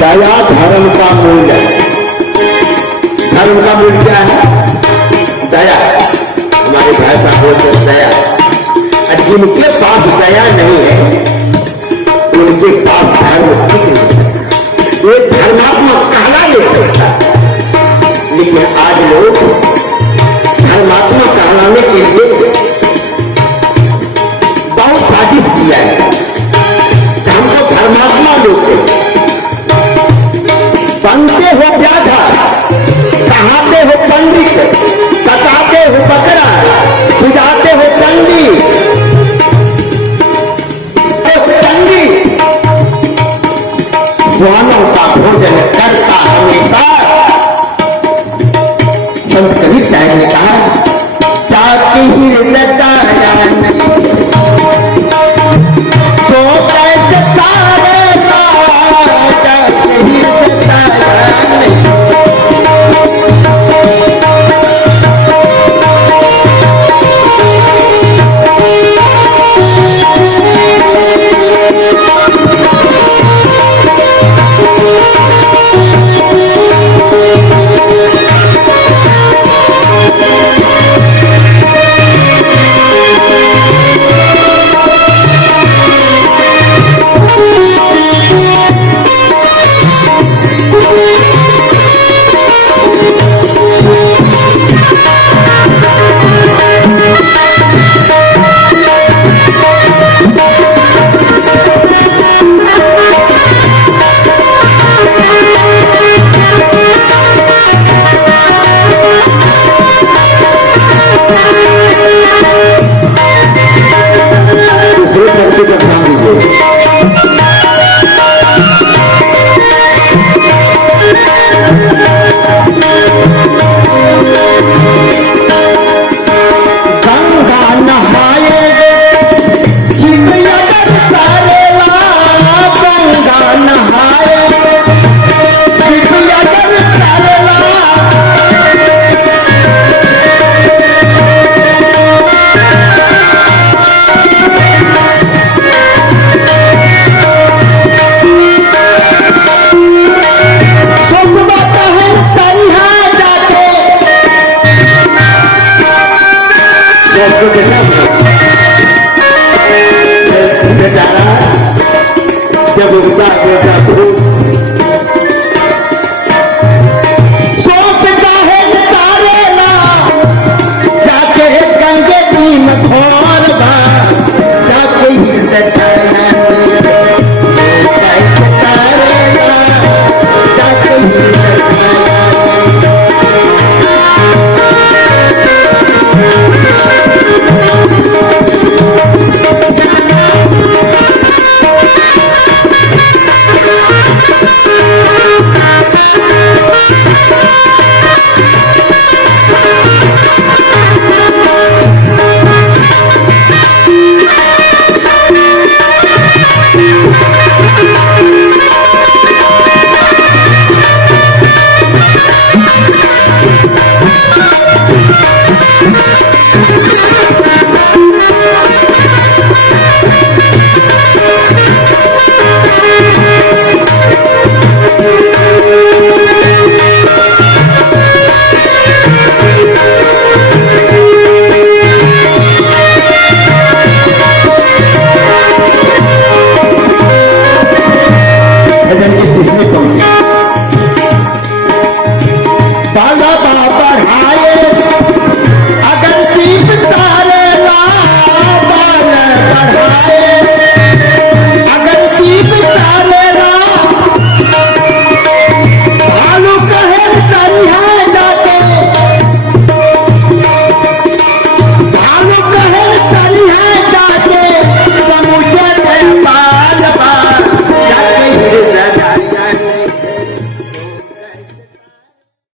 दया धर्म का मूल है। धर्म का मूल क्या है? दया। हमारे भाई साहब बोलते हैं दया। जिनके पास दया नहीं है उनके पास धर्म टिक नहीं सकता, ये धर्मात्मक कहला नहीं सकता। लेकिन आज लोग धर्मात्मक कहलाने के लिए बहुत साजिश किया है कि हमको धर्मात्मा लोग बनते हो व्याधा, कहाते हो पंडित, कटाते हो बकरा, बुझाते हो चंडी, स्वानों का भोजन करता हमेशा। संत कबीर साहब ने कहा जाति हृदय सो कैसे तारेगा, जाति हृदय जब उगता बेटा खुश